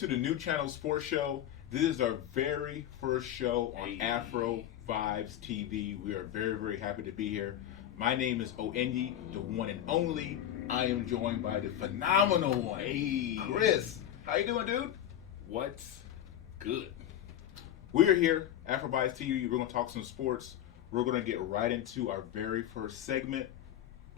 to the NuChannel Sports Show. This is our very first show on AfroVibes TV. We are very, very happy to be here. My name is Oenyi, the one and only. I am joined by the phenomenal one, Chris. How you doing, dude? What's good? We're here, AfroVibes TV. We're going to talk some sports. We're going to get right into our very first segment.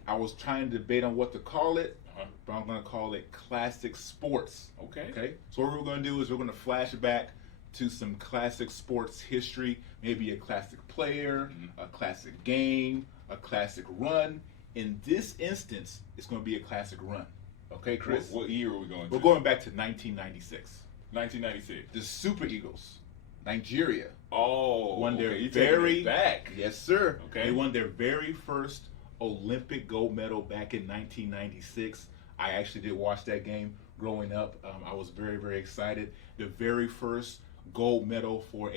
I was trying to debate on what to call it, but I'm going to call it Classic Sports. Okay. So what we're going to do is we're going to flash back to some classic sports history, maybe a classic player, a classic game, a classic run. In this instance, it's going to be a classic run. Okay, Chris? What year are we going to? We're going back to 1996. 1996. The Super Eagles, Nigeria, won their you very taking it back. Yes, sir. Okay. They won their very first Olympic gold medal back in 1996. I actually did watch that game growing up. I was very, very excited. The very first gold medal for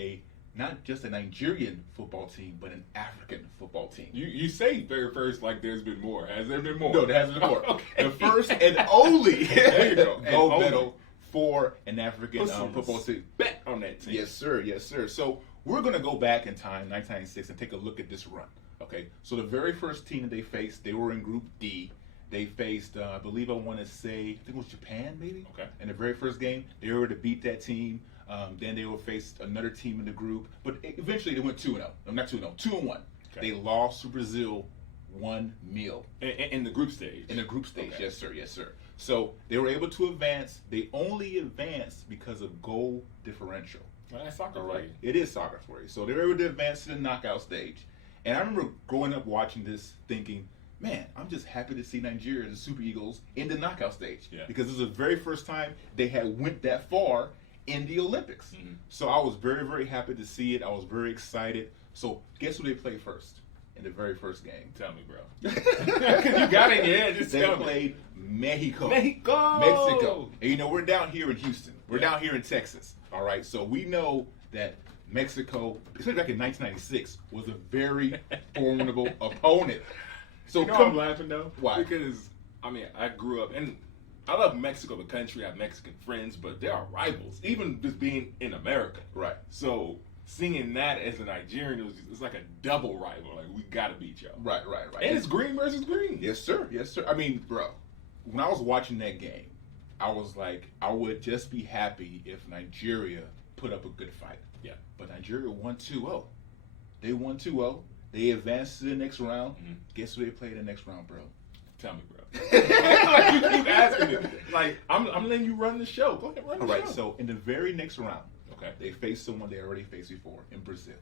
not just a Nigerian football team, but an African football team. You say very first like there's been more. Has there been more? No, there hasn't been more. Okay. The first and only There you go. gold medal for an African Put some football team. Bet on that team. Yes, sir. Yes, sir. So we're going to go back in time, 1996, and take a look at this run. Okay. So the very first team that they faced, they were in Group D. They faced, I believe I want to say, I think it was Japan, maybe? Okay. In the very first game, they were to beat that team. Then they will face another team in the group. But eventually they went 2-0. No, not 2-0, 2-1. Okay. They lost to Brazil 1-0. In the group stage? In the group stage, Okay. yes, sir, yes, sir. So they were able to advance. They only advanced because of goal differential. Well, that's soccer, All right? right. It is soccer for you. So they were able to advance to the knockout stage. And I remember growing up watching this thinking, man, I'm just happy to see Nigeria, the Super Eagles, in the knockout stage. Yeah. Because this is the very first time they had went that far in the Olympics. So I was very, very happy to see it. I was very excited. So guess who they played first in the very first game? Tell me, bro. Because you got it in your head. Just They tell me. played Mexico. Mexico. And you know, we're down here in Houston. We're down here in Texas. All right. So we know that Mexico, especially back in 1996, was a very formidable opponent. So You know I'm laughing though? Why? Because, I mean, I grew up, and I love Mexico, the country. I have Mexican friends, but there are rivals, even just being in America. Right. So seeing that as a Nigerian, it's like a double rival. Like, we got to beat y'all. Right. And it's green versus green. Yes, sir. Yes, sir. I mean, bro, when I was watching that game, I was like, I would just be happy if Nigeria put up a good fight. Yeah. But Nigeria won 2-0. They won 2-0. They advanced to the next round. Guess who they played in the next round, bro? Tell me, bro. Like, you keep asking me. Like, I'm letting you run the show. Go ahead, run the All show. right, so in the very next round, Okay. they faced someone they already faced before in Brazil.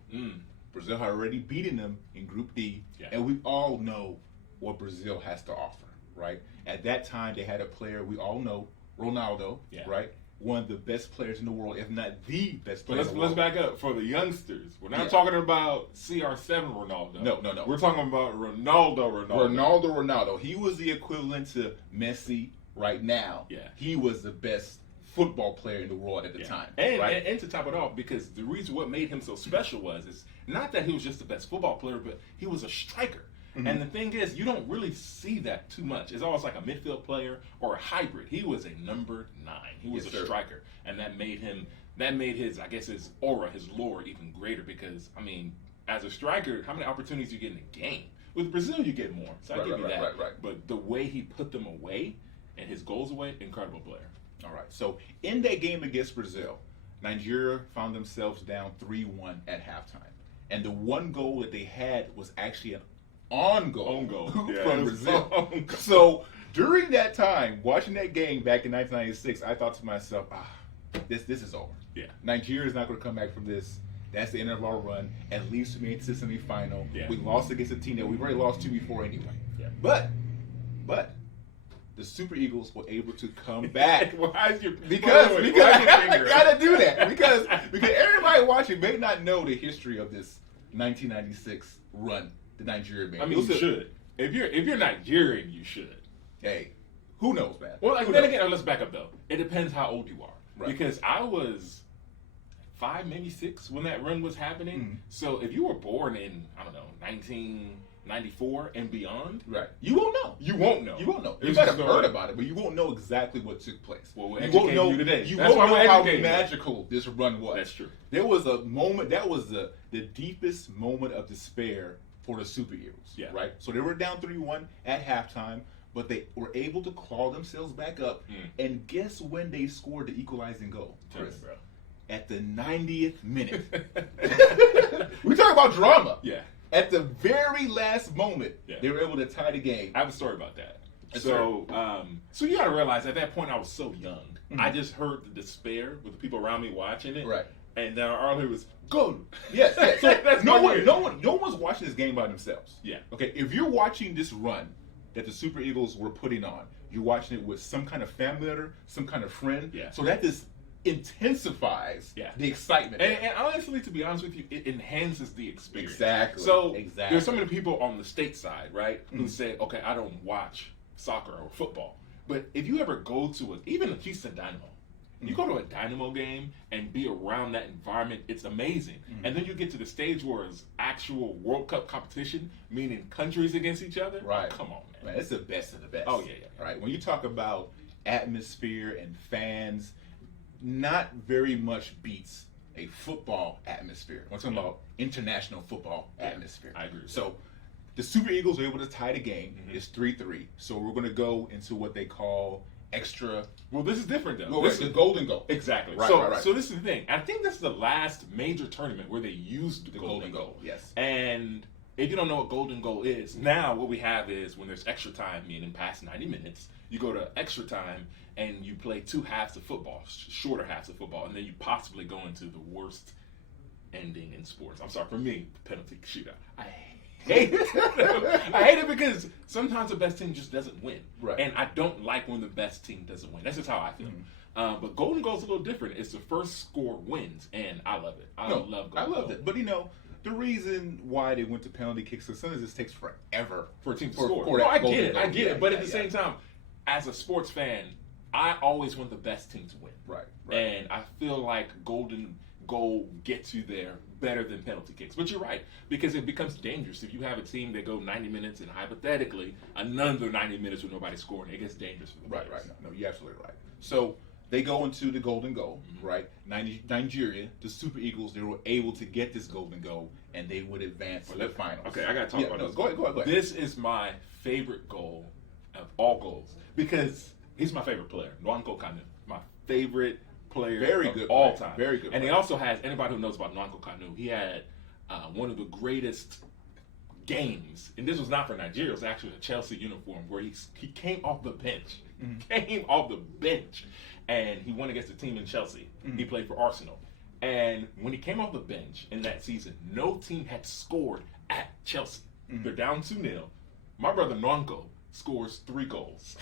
Brazil had already beaten them in Group D, Yeah. and we all know what Brazil has to offer, right? At that time, they had a player we all know, Ronaldo, Yeah. right? One of the best players in the world, if not the best But player in the world. let's back up for the youngsters. We're not Yeah. talking about CR7 Ronaldo. No. We're talking about Ronaldo. Ronaldo. He was the equivalent to Messi right now. Yeah. He was the best football player in the world at the time. And, right? and to top it off, because the reason what made him so special is not that he was just the best football player, but he was a striker. And the thing is, you don't really see that too much. It's always like a midfield player or a hybrid. He was a number 9. He was Yes, a sir. striker, and that made his, I guess, his aura, his lore even greater. Because I mean, as a striker, how many opportunities you get in a game? With Brazil, you get more. So I give you that. Right. But the way he put them away and his goals away, incredible player. All right. So in that game against Brazil, Nigeria found themselves down 3-1 at halftime. And the one goal that they had was actually an on goal Yeah, from it was Brazil. on goal. So during that time, watching that game back in 1996, I thought to myself, this is over. Yeah. Nigeria is not going to come back from this. That's the end of our run. At least we made it to the semifinal. Yeah. We lost against a team that we've already lost to before anyway. Yeah. But the Super Eagles were able to come back. Why is your Because why is your I finger up? gotta do that because everybody watching may not know the history of this 1996 run the Nigeria made. I mean, you should. If you're Nigerian, you should. Hey, who knows, man? Well, Who then knows? again, let's back up though. It depends how old you are. Right. Because I was 5, maybe 6 when that run was happening. So if you were born in, I don't know, 94 and beyond, Right. You won't know. you won't know. You won't know. You It's might just have no heard way. about it, but you won't know exactly what took place. Well, we're you educating won't know you today. You That's won't why know we're how educating you. magical this run was. That's true. There was a moment that was the deepest moment of despair for the Super Eagles. Yeah. Right. So they were down 3-1 at halftime, but they were able to claw themselves back up. And guess when they scored the equalizing goal, Tell me, Chris? bro. At the 90th minute. We talk about drama. Yeah. At the very last moment, Yeah. they were able to tie the game. I have a story about that. Yes, So you got to realize at that point I was so young. Mhm. I just heard the despair with the people around me watching it. Right. And then all I heard was goal. Yes. yes. So That's no my one, year. no one's watching this game by themselves. Yeah. Okay. If you're watching this run that the Super Eagles were putting on, you're watching it with some kind of family member, some kind of friend. Yeah. So that just intensifies Yeah. the excitement. And honestly, to be honest with you, it enhances the experience. Exactly. So Exactly. there's so many people on the state side, right, who Mhm. say, okay, I don't watch soccer or football. But if you ever go to even a Houston Dynamo, you go to a Dynamo game and be around that environment, it's amazing. And then you get to the stage where it's actual World Cup competition, meaning countries against each other. Right. Oh, come on, man. Man, it's the best of the best. Oh, yeah. Right. When you talk about atmosphere and fans, not very much beats a football atmosphere. I'm talking about international football atmosphere. I agree with So the Super Eagles were able to tie the game. Mhm. It's 3-3. So we're going to go into what they call extra. Well, this is different, though. Well, This it's the is- golden goal. Exactly. Right, so, right, right. so this is the thing. I think this is the last major tournament where they used the The golden golden goal. goal. Yes. And if you don't know what golden goal is, now what we have is when there's extra time, meaning past 90 minutes, you go to extra time and you play two halves of football, shorter halves of football, and then you possibly go into the worst ending in sports. I'm sorry, for me, penalty shootout. I hate it. I hate it because sometimes the best team just doesn't win. Right. And I don't like when the best team doesn't win. That's just how I feel. But golden goal is a little different. It's the first score wins, and I love it. I love golden I loved goal. it. But the reason why they went to penalty kicks is sometimes this takes forever For a team to for score. that No, I golden get it. goal. I get Yeah, it. But yeah, at the yeah. same time, as a sports fan, I always want the best team to win. Right. Right. And I feel like golden goal gets you there better than penalty kicks. But you're right, because it becomes dangerous. If you have a team that go 90 minutes and hypothetically another 90 minutes with nobody scoring, it gets dangerous for the Right, players. right. No, you're absolutely right. So they go into the golden goal, right? Nigeria, the Super Eagles, they were able to get this golden goal, and they would advance to the finals. Okay, I got to talk about this. Go ahead. This is my favorite goal of all goals because he's my favorite player, Nwankwo Kanu, my favorite player Very of good all player. time. Very good And he player. also has, anybody who knows about Nwankwo Kanu, he had one of the greatest games, and this was not for Nigeria, it was actually a Chelsea uniform where he came off the bench. Came off the bench, and he won against the team in Chelsea. He played for Arsenal. And when he came off the bench in that season, no team had scored at Chelsea. They're down 2-0. My brother Nwankwo scores 3 goals,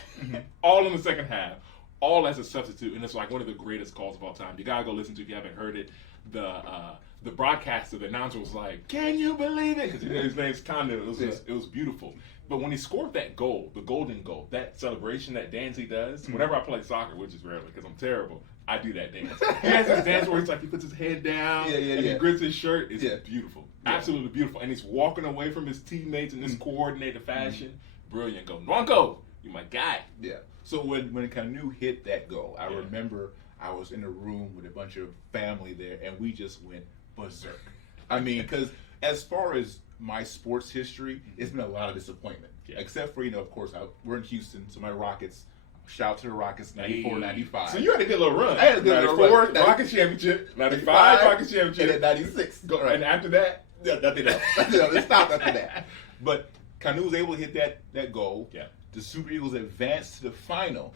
all in the second half, all as a substitute, and it's like one of the greatest calls of all time. You gotta go listen to it if you haven't heard it. The broadcaster, the announcer was like, "Can you believe it?" Because his name's Kanu. It was beautiful. But when he scored that goal, the golden goal, that celebration that dance he does, whenever I play soccer, which is rarely because I'm terrible, I do that dance. He has this dance where he puts his head down and he grips his shirt. It's beautiful. Yeah. Absolutely beautiful. And he's walking away from his teammates in this coordinated fashion. Brilliant goal. Nwankwo, you my guy. Yeah. So when Kanu hit that goal, I remember I was in a room with a bunch of family there, and we just went berserk. I mean, because as far as my sports history, it's been a lot of disappointment. Yeah. Except for, of course, we're in Houston, so my Rockets, shout out to the Rockets, 94, 95. So you had a good little run. I had a good little 94, run. Rocket Championship. 95, Rocket Championship. And then 96. Right. And after that, Nothing else. It stopped after that. But Kanu was able to hit that goal. Yeah. The Super Eagles advanced to the final.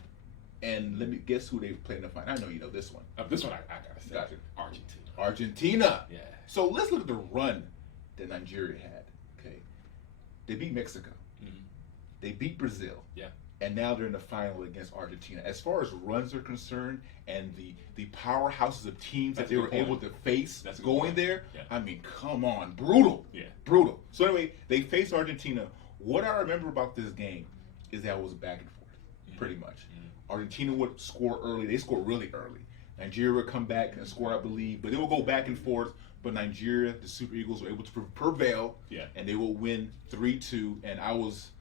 And let me guess who they played in the final. I know you know this one. This one I gotta say. Gotcha. Argentina. Argentina. Yeah. So let's look at the run that Nigeria had. Okay. They beat Mexico. They beat Brazil. Yeah. And now they're in the final against Argentina. As far as runs are concerned and the powerhouses of teams That's that they a were good point. able to face That's a good going point. there, Yeah. I mean, come on. Brutal. Yeah. Brutal. So anyway, they faced Argentina. What I remember about this game is that it was back and forth, pretty much. Argentina would score early. They scored really early. Nigeria would come back and score, I believe. But it would go back and forth. but Nigeria, the Super Eagles, were able to prevail. Yeah. And they will win 3-2. And I was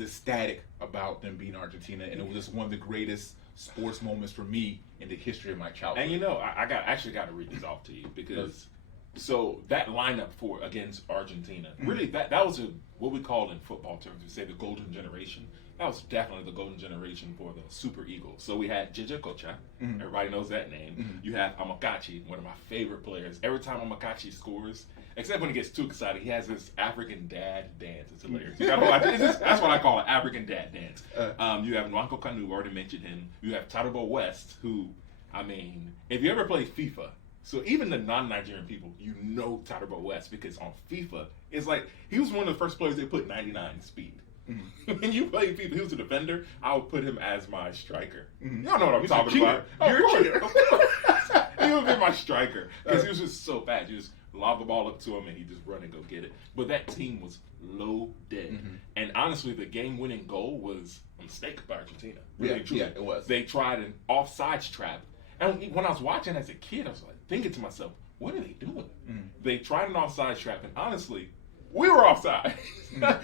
ecstatic about them beating Argentina, and it was just one of the greatest sports moments for me in the history of my childhood. And you know, I actually got to read this off to you because so that lineup for against Argentina, really that was what we call in football terms, we say the golden generation. That was definitely the golden generation for the Super Eagles. So we had Jeje Kocha, everybody knows that name. You have Amakachi, one of my favorite players. Every time Amakachi scores, except when he gets too excited, he has this African dad dance. It's hilarious. You gotta watch it. That's what I call an African dad dance. You have Nwanko Kanu, already mentioned him. You have Taribo West, who, I mean, if you ever play FIFA, so even the non-Nigerian people, you know Taribo West because on FIFA, it's like he was one of the first players they put 99 speed. When you play FIFA, he was a defender. I would put him as my striker. Y'all know what I'm talking about. You're a cheater. Of course. He would be my striker because he was just so fast. You just lob the ball up to him and he just run and go get it. But that team was loaded. And honestly, the game-winning goal was a mistake by Argentina. Really, truly. Yeah, it was. They tried an offsides trap. And when I was watching as a kid, I was like thinking to myself, what are they doing? They tried an offsides trap, and honestly, we were offside.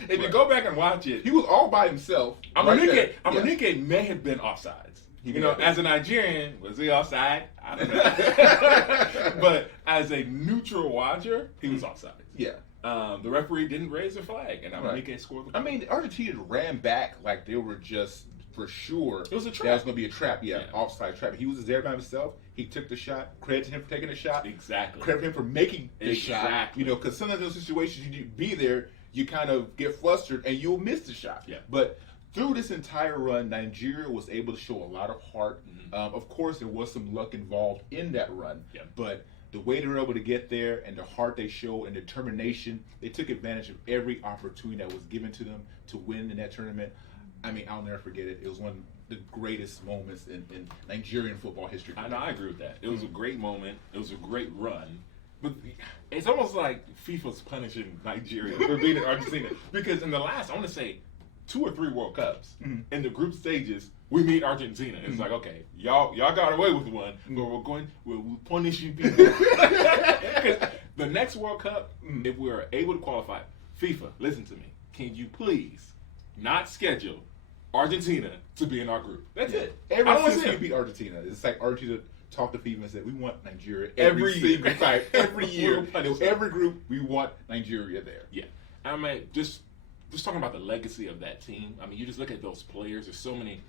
If you go back and watch it, He was all by himself. Amunike may have been offsides. You know, as a Nigerian, was he offside? I don't know. But as a neutral watcher, he was offside. Yeah. The referee didn't raise the flag, and Amunike scored the goal. I mean, Argentina ran back like they were just for sure. It was a trap. That was going to be a trap. Yeah, offside trap. He was there by himself. He took the shot. Credit to him for taking the shot. Exactly. Credit to him for making the shot. You know, because some of those situations you need to be there, you kind of get flustered and you'll miss the shot. Yeah. But through this entire run, Nigeria was able to show a lot of heart. Of course, there was some luck involved in that run. Yeah. But the way they were able to get there and the heart they showed and determination, they took advantage of every opportunity that was given to them to win in that tournament. I mean, I'll never forget it. It was one of the greatest moments in Nigerian football history. I know, I agree with that. It was a great moment. It was a great run. But it's almost like FIFA's punishing Nigeria for beating Argentina. Because in the last, I want to say, 2 or 3 World Cups, in the group stages, we meet Argentina. It's like, okay, y'all got away with one, but we'll punish you people. Because the next World Cup, if we're able to qualify, FIFA, listen to me. Can you please not schedule Argentina to be in our group? That's it. Ever since we beat Argentina, it's like Argentina talked to FIFA and said, we want Nigeria every single time, every year. Every group, we want Nigeria there. Yeah. I mean, just talking about the legacy of that team. I mean, you just look at those players. There's so many,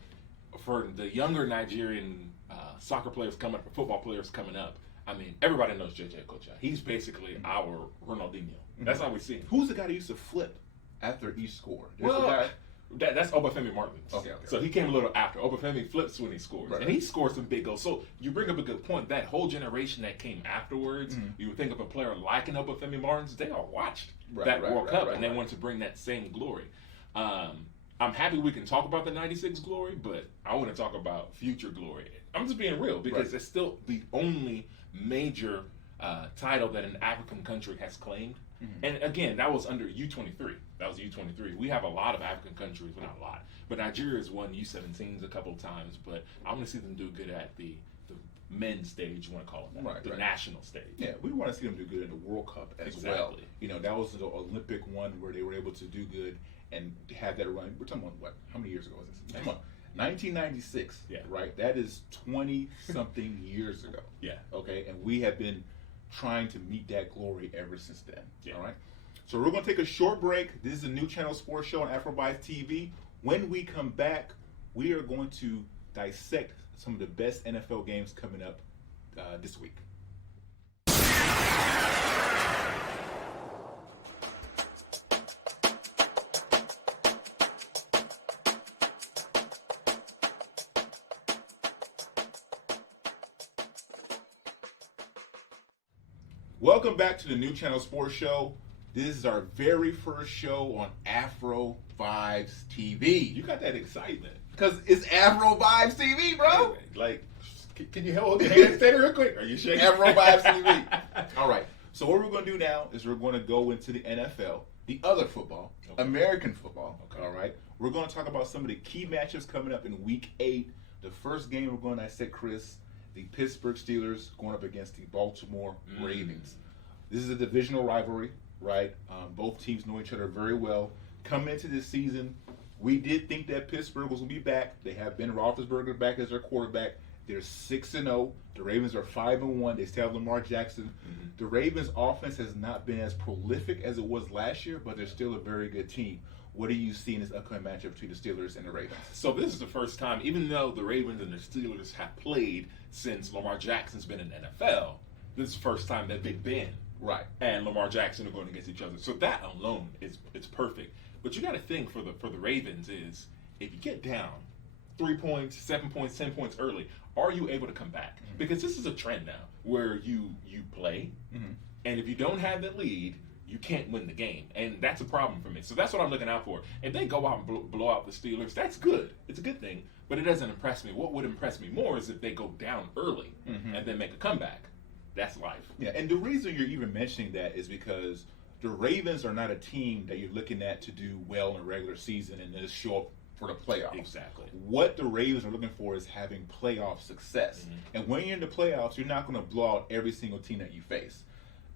for the younger Nigerian soccer players coming up, football players coming up. I mean, everybody knows Jeje Kocha. He's basically our Ronaldinho. That's how we see him. Who's the guy that used to flip after each score? That's Obafemi Martins. Okay. So he came a little after. Obafemi flips when he scores. Right. And he scores some big goals. So you bring up a good point. That whole generation that came afterwards, you would think of a player like an Obafemi Martins, they all watched that World Cup and they wanted to bring that same glory. I'm happy we can talk about the 96 glory, but I want to talk about future glory. I'm just being real because it's still the only major title that an African country has claimed. And again, that was under U23. That was U23. We have a lot of African countries, well, not a lot, but Nigeria has won U17s a couple of times. But I want to see them do good at the men's stage, you want to call it that, the national stage. Yeah, we want to see them do good in the World Cup as well. You know, that was the Olympic one where they were able to do good and have that run. We're talking about what? How many years ago was this? Come on. 1996, right? That is 20-something years ago. Yeah. Okay, and we have been trying to meet that glory ever since then. Yeah. All right. So we're going to take a short break. This is a NuChannel sports show on AfroVibes TV. When we come back, we are going to dissect some of the best NFL games coming up this week. Welcome back to the NuChannel Sports Show. This is our very first show on AfroVibes TV. You got that excitement. Because it's AfroVibes TV, bro. Like, can you hold your hand steady real quick? Are you shaking? AfroVibes TV. All right. So what we're going to do now is we're going to go into the NFL, the other football, American football. Okay. All right. We're going to talk about some of the key matchups coming up in Week 8. The first game we're going to dissect, Chris, the Pittsburgh Steelers going up against the Baltimore Ravens. This is a divisional rivalry, right? Both teams know each other very well. Coming into this season, we did think that Pittsburgh was going to be back. They have Ben Roethlisberger back as their quarterback. They're 6-0. The Ravens are 5-1. They still have Lamar Jackson. Mm-hmm. The Ravens' offense has not been as prolific as it was last year, but they're still a very good team. What do you see in this upcoming matchup between the Steelers and the Ravens? So this is the first time, even though the Ravens and the Steelers have played since Lamar Jackson's been in the NFL, this is the first time that they've been. Right. And Lamar Jackson are going against each other. So that alone is it's perfect. But you got to think for the Ravens is if you get down 3 points, 7 points, 10 points early, are you able to come back? Mm-hmm. Because this is a trend now where you play, mm-hmm. and if you don't have the lead, you can't win the game, and that's a problem for me. So that's what I'm looking out for. If they go out and blow out the Steelers, that's good. It's a good thing, but it doesn't impress me. What would impress me more is if they go down early mm-hmm. and then make a comeback. That's life. Yeah, and the reason you're even mentioning that is because the Ravens are not a team that you're looking at to do well in the regular season and then just show up for the playoffs. Exactly. What the Ravens are looking for is having playoff success. Mm-hmm. And when you're in the playoffs, you're not going to blow out every single team that you face.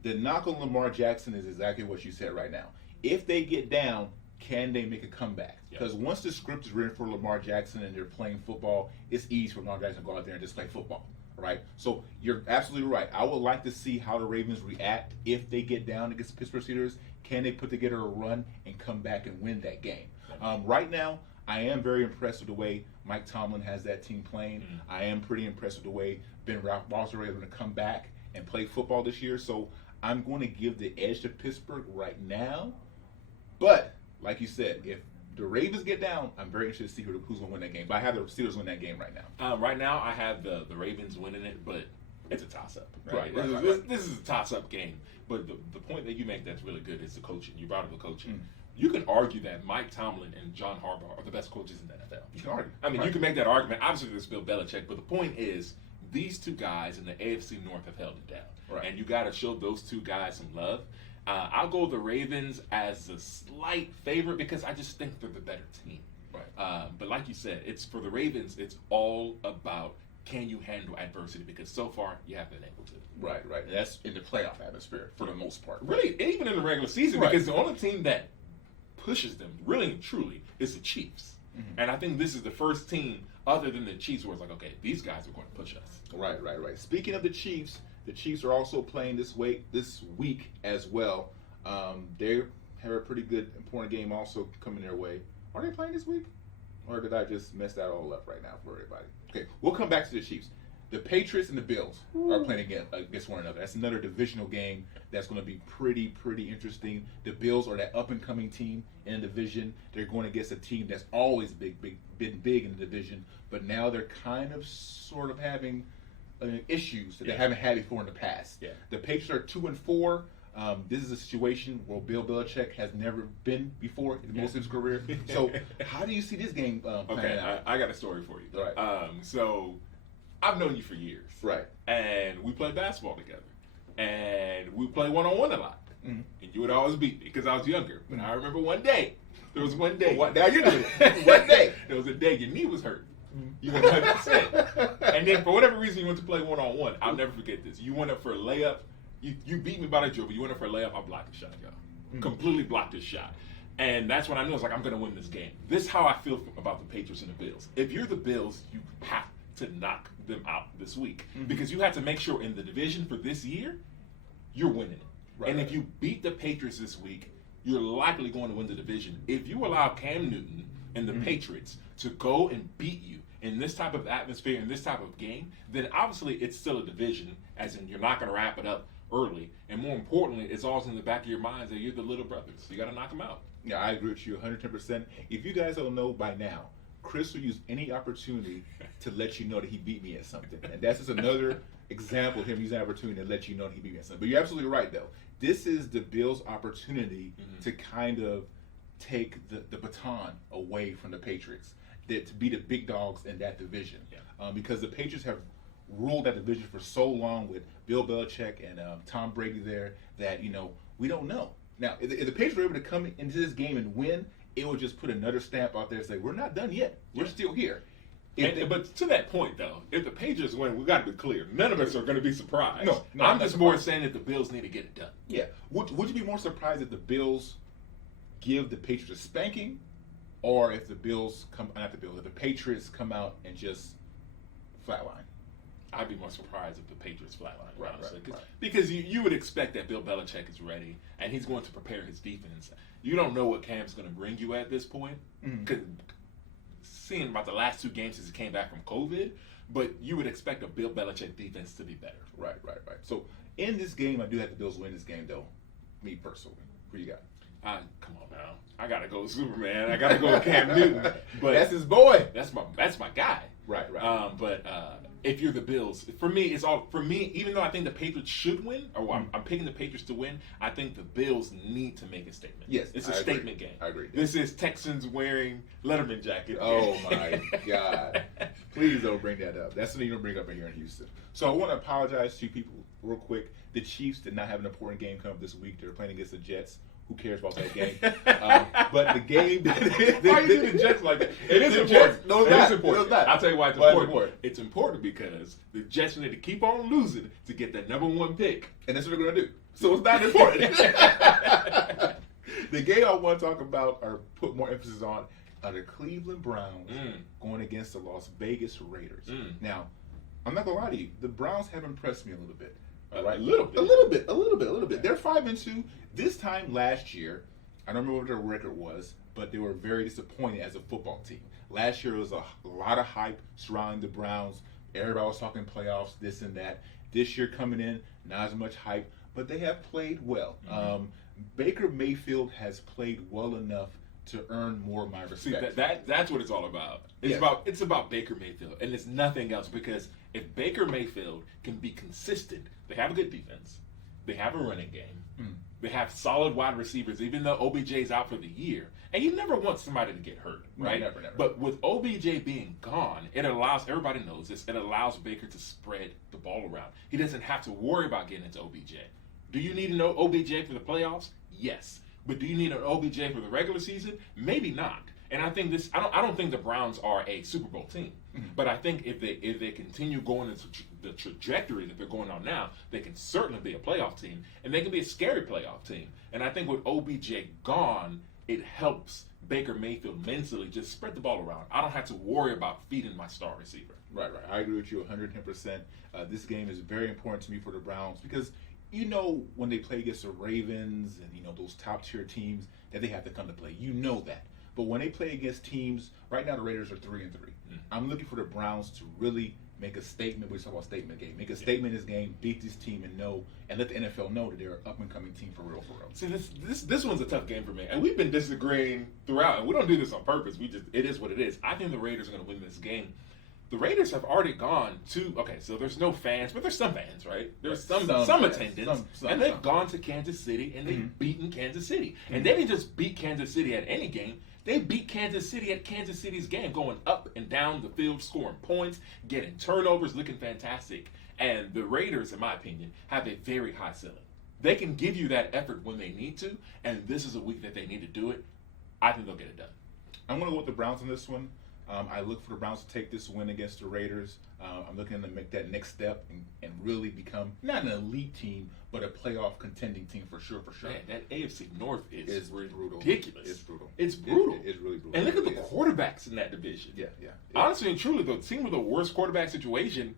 The knock on Lamar Jackson is exactly what you said right now. If they get down, can they make a comeback? Because once the script is written for Lamar Jackson and they're playing football, it's easy for Lamar Jackson to go out there and just play football, right? So you're absolutely right. I would like to see how the Ravens react if they get down against the Pittsburgh Steelers. Can they put together a run and come back and win that game? Right now, I am very impressed with the way Mike Tomlin has that team playing. Mm-hmm. I am pretty impressed with the way Ben Roethlisberger was able to come back and play football this year. So I'm going to give the edge to Pittsburgh right now. But, like you said, if the Ravens get down, I'm very interested to see who's going to win that game. But I have the Steelers win that game right now. Right now, I have the Ravens winning it, but it's a toss-up. Right? This is a toss-up game. But the point that you make that's really good is the coaching. You brought up the coaching. Mm. You can argue that Mike Tomlin and John Harbaugh are the best coaches in the NFL. You can argue. I mean, you can make that argument. Obviously, there's Bill Belichick, but the point is these two guys in the AFC North have held it down. Right. And you got to show those two guys some love. I'll go the Ravens as a slight favorite because I just think they're the better team. Right. But like you said, it's for the Ravens, it's all about can you handle adversity because so far you haven't been able to. Right. That's in the playoff atmosphere for the most part. Really, even in the regular season because the only team that pushes them really and truly is the Chiefs. Mm-hmm. And I think this is the first team other than the Chiefs where it's like, okay, these guys are going to push us. Right. Speaking of the Chiefs are also playing this week as well. They have a pretty good, important game also coming their way. Are they playing this week? Or did I just mess that all up right now for everybody? Okay, we'll come back to the Chiefs. The Patriots and the Bills are playing against one another. That's another divisional game that's going to be pretty interesting. The Bills are that up-and-coming team in the division. They're going against a team that's always been big in the division, but now they're kind of sort of having issues that they haven't had before in the past. Yeah. The Patriots are 2-4. This is a situation where Bill Belichick has never been before in most of his career. So how do you see this game playing out? I got a story for you. All right. So I've known you for years. Right. And we played basketball together. And we played one-on-one a lot. Mm-hmm. And you would always beat me because I was younger. But I remember one day. There was one day. Now you do it. One day. There was a day your knee was hurt. You went 100%. And then for whatever reason you went to play one-on-one. I'll never forget this. You went up for a layup. You beat me by the dribble. You went up for a layup. I blocked the shot, y'all. Mm-hmm. Completely blocked his shot. And that's when I knew I was like, I'm going to win this game. This is how I feel about the Patriots and the Bills. If you're the Bills, you have to knock them out this week. Mm-hmm. Because you have to make sure in the division for this year, you're winning it. Right. And if you beat the Patriots this week, you're likely going to win the division. If you allow Cam Newton and the Patriots to go and beat you in this type of atmosphere, in this type of game, then obviously it's still a division, as in you're not going to wrap it up early. And more importantly, it's always in the back of your minds that you're the little brothers. You got to knock them out. Yeah, I agree with you 110%. If you guys don't know by now, Chris will use any opportunity to let you know that he beat me at something. And that's just another example of him using an opportunity to let you know that he beat me at something. But you're absolutely right, though. This is the Bills' opportunity to kind of take the baton away from the Patriots, to be the big dogs in that division. Yeah. Because the Patriots have ruled that division for so long with Bill Belichick and Tom Brady there that, we don't know. Now, if the Patriots were able to come into this game and win, it would just put another stamp out there and say, we're not done yet. We're still here. But to that point, though, if the Patriots win, we got to be clear. None of us are going to be surprised. No, I'm just more saying that the Bills need to get it done. Yeah. Would you be more surprised if the Bills give the Patriots a spanking, or if the if the Patriots come out and just flatline? I'd be more surprised if the Patriots flatline, honestly. Right. Because you would expect that Bill Belichick is ready, and he's going to prepare his defense. You don't know what Cam's going to bring you at this point. Because seeing about the last 2 games since he came back from COVID, but you would expect a Bill Belichick defense to be better. Right. So in this game, I do have the Bills win this game, though. Me personally, who you got? Come on now, I gotta go Superman. I gotta go with Cam Newton. But that's his boy. That's my guy. Right. But if you're the Bills, for me, even though I think the Patriots should win, or I'm picking the Patriots to win, I think the Bills need to make a statement. Yes, it's a statement game. I agree. This is Texans wearing Letterman jacket. Oh my God! Please don't bring that up. That's something you don't bring up here in Houston. So I want to apologize to people real quick. The Chiefs did not have an important game come up this week. They're playing against the Jets. Who cares about that game? But the game. Why are you doing the Jets like that? It is important. No, it's important. I'll tell you why it's important. It's important because the Jets need to keep on losing to get that #1 pick. And that's what they're going to do. So it's not important. The game I want to talk about or put more emphasis on are the Cleveland Browns going against the Las Vegas Raiders. Now, I'm not going to lie to you. The Browns have impressed me a little bit. Right? A little bit. They're 5-2. This time last year, I don't remember what their record was, but they were very disappointed as a football team. Last year was a lot of hype surrounding the Browns. Everybody was talking playoffs, this and that. This year coming in, not as much hype, but they have played well. Baker Mayfield has played well enough to earn more of my respect. See, that's what it's all about. It's about Baker Mayfield, and it's nothing else. Because if Baker Mayfield can be consistent, they have a good defense, they have a running game, they have solid wide receivers. Even though OBJ's out for the year, and you never want somebody to get hurt, right? Never. But with OBJ being gone, it allows, everybody knows this, it allows Baker to spread the ball around. He doesn't have to worry about getting into OBJ. Do you need to know OBJ for the playoffs? Yes. But do you need an OBJ for the regular season? Maybe not. And I think I don't think the Browns are a Super Bowl team. But I think if they continue going into the trajectory that they're going on now, they can certainly be a playoff team, and they can be a scary playoff team. And I think with OBJ gone, it helps Baker Mayfield mentally just spread the ball around. I don't have to worry about feeding my star receiver. Right. I agree with you 110%. This game is very important to me for the Browns because when they play against the Ravens and those top tier teams that they have to come to play. You know that. But when they play against teams, right now the Raiders are 3-3. I'm looking for the Browns to really make a statement. We talk about statement game. Make a statement in this game, beat this team, and let the NFL know that they're an up and coming team for real. See, this one's a tough game for me, and we've been disagreeing throughout. And we don't do this on purpose. It is what it is. I think the Raiders are going to win this game. The Raiders have already gone to, so there's no fans, but there's some fans, right? There's some attendance, and they've gone to Kansas City, and they've beaten Kansas City. And they didn't just beat Kansas City at any game. They beat Kansas City at Kansas City's game, going up and down the field, scoring points, getting turnovers, looking fantastic. And the Raiders, in my opinion, have a very high ceiling. They can give you that effort when they need to, and this is a week that they need to do it. I think they'll get it done. I'm going to go with the Browns on this one. I look for the Browns to take this win against the Raiders. I'm looking to make that next step and really become not an elite team, but a playoff contending team for sure. Man, that AFC North is brutal. Ridiculous. It's brutal. It's brutal. It's really brutal. And look at the quarterbacks in that division. Yeah. Honestly and truly, the team with the worst quarterback situation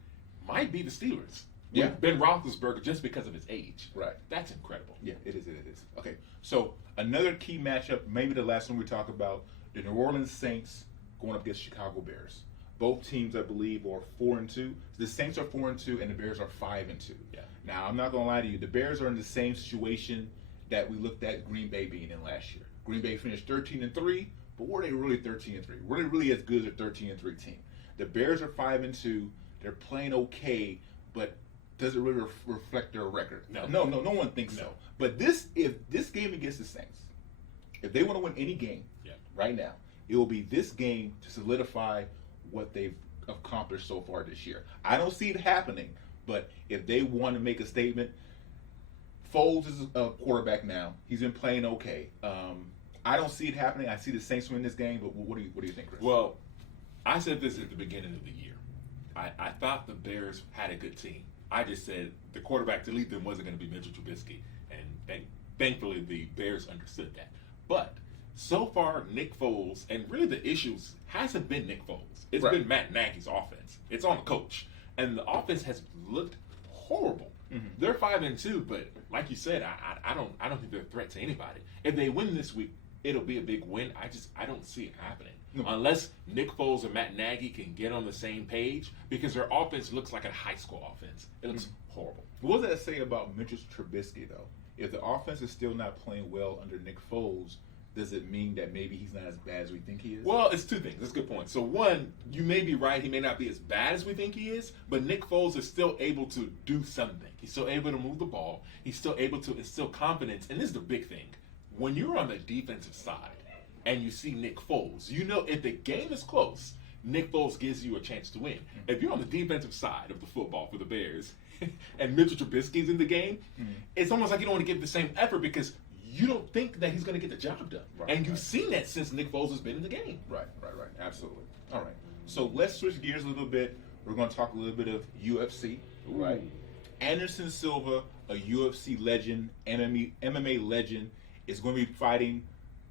might be the Steelers. Yeah. With Ben Roethlisberger just because of his age. Right. That's incredible. Yeah, it is. Okay, so another key matchup, maybe the last one we talk about, the New Orleans Saints going up against Chicago Bears. Both teams, I believe, are 4-2. The Saints are 4-2, and the Bears are 5-2. Yeah. Now, I'm not going to lie to you. The Bears are in the same situation that we looked at Green Bay being in last year. Green Bay finished 13-3, but were they really 13-3? Were they really as good as a 13-3 team? The Bears are 5-2. They're playing okay, but does it really reflect their record? No one thinks so. But if this game against the Saints, if they want to win any game right now, it will be this game to solidify what they've accomplished so far this year. I don't see it happening, but if they want to make a statement, Foles is a quarterback now. He's been playing okay. I don't see it happening. I see the Saints win this game, but what do you think, Chris? Well, I said this at the beginning of the year. I thought the Bears had a good team. I just said the quarterback to lead them wasn't going to be Mitchell Trubisky, and thankfully the Bears understood that. But so far, Nick Foles, and really the issues hasn't been Nick Foles. It's been Matt Nagy's offense. It's on the coach, and the offense has looked horrible. Mm-hmm. They're 5-2, but like you said, I don't think they're a threat to anybody. If they win this week, it'll be a big win. I don't see it happening. Unless Nick Foles and Matt Nagy can get on the same page, because their offense looks like a high school offense. It looks horrible. What does that say about Mitchell Trubisky, though? If the offense is still not playing well under Nick Foles, does it mean that maybe he's not as bad as we think he is? Well, it's two things. That's a good point. So one, you may be right. He may not be as bad as we think he is, but Nick Foles is still able to do something. He's still able to move the ball. He's still able to instill confidence. And this is the big thing. When you're on the defensive side, and you see Nick Foles, you know if the game is close, Nick Foles gives you a chance to win. Mm-hmm. If you're on the defensive side of the football for the Bears, and Mitchell Trubisky's in the game, it's almost like you don't want to give the same effort because you don't think that he's going to get the job done. And you've seen that since Nick Foles has been in the game. Right. Absolutely. All right. So let's switch gears a little bit. We're going to talk a little bit of UFC, right? Anderson Silva, a UFC legend, MMA legend, is going to be fighting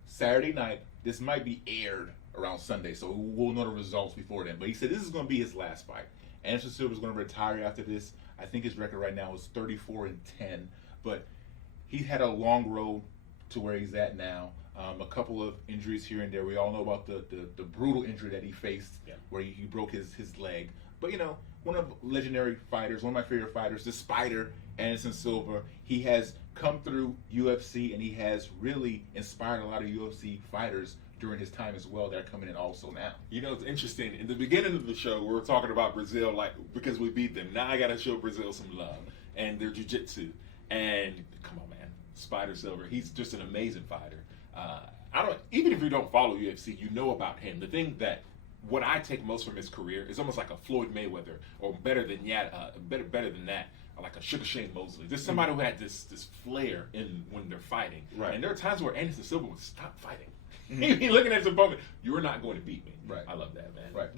Saturday night. This might be aired around Sunday, so we'll know the results before then. But he said this is going to be his last fight. Anderson Silva is going to retire after this. I think his record right now is 34-10, but he had a long road to where he's at now. A couple of injuries here and there. We all know about the brutal injury that he faced, where he broke his leg. But one of legendary fighters, one of my favorite fighters, the Spider, Anderson Silva. He has come through UFC, and he has really inspired a lot of UFC fighters during his time as well. They're coming in also now. It's interesting. In the beginning of the show, we were talking about Brazil, because we beat them. Now I got to show Brazil some love and their jiu-jitsu. And come on, man, Spider Silva, he's just an amazing fighter. Even if you don't follow UFC, you know about him. The thing that what I take most from his career is almost like a Floyd Mayweather, or better than that, like a Sugar Shane Mosley. Just somebody who had this flair when they're fighting. Right. And there are times where Anderson Silva would stop fighting. He's looking at his opponent. You're not going to beat me. Right. I love that, man. Right.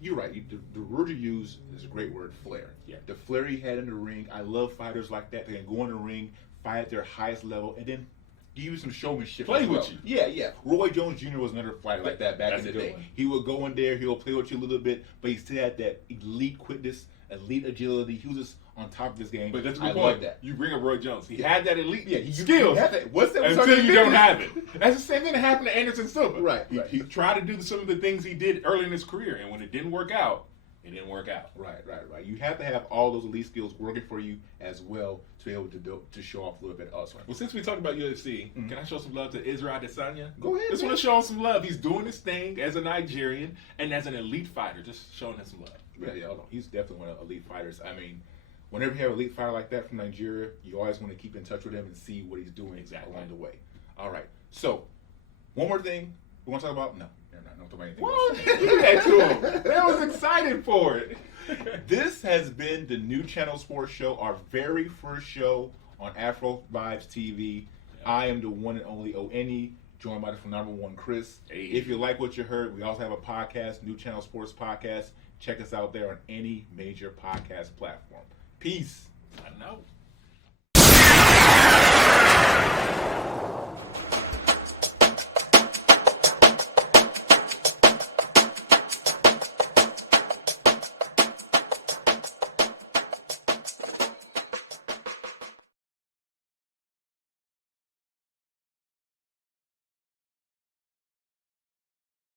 You're right. The word you use is a great word, flair. Yeah. The flair he had in the ring. I love fighters like that. They can go in the ring, fight at their highest level, and then give you some showmanship. Play with you. Yeah. Roy Jones Jr. was another fighter like that back in the day. He would go in there, he'll play with you a little bit, but he still had that elite quickness, elite agility. He was just on top of his game. But that's the point. Love that. You bring up Roy Jones. He had that elite skill. What's that? Until you don't have it. That's the same thing that happened to Anderson Silva. Right. He tried to do some of the things he did early in his career, and when it didn't work out, it didn't work out. Right. You have to have all those elite skills working for you as well to be able to show off a little bit elsewhere. Well, since we talked about UFC, can I show some love to Israel Adesanya? Go ahead. Just want to show him some love. He's doing his thing as a Nigerian and as an elite fighter, just showing him some love. Yeah. He's definitely one of the elite fighters. I mean, whenever you have an elite fighter like that from Nigeria, you always want to keep in touch with him and see what he's doing along the way. All right. So, one more thing we want to talk about? No. Don't talk about anything. What? Give that to him. I was excited for it. This has been the NuChannel Sports Show, our very first show on AfroVibes TV. Yeah. I am the one and only O-N-E, joined by the phenomenal one, Chris. Hey. If you like what you heard, we also have a podcast, NuChannel Sports Podcast. Check us out there on any major podcast platform. Peace. I know.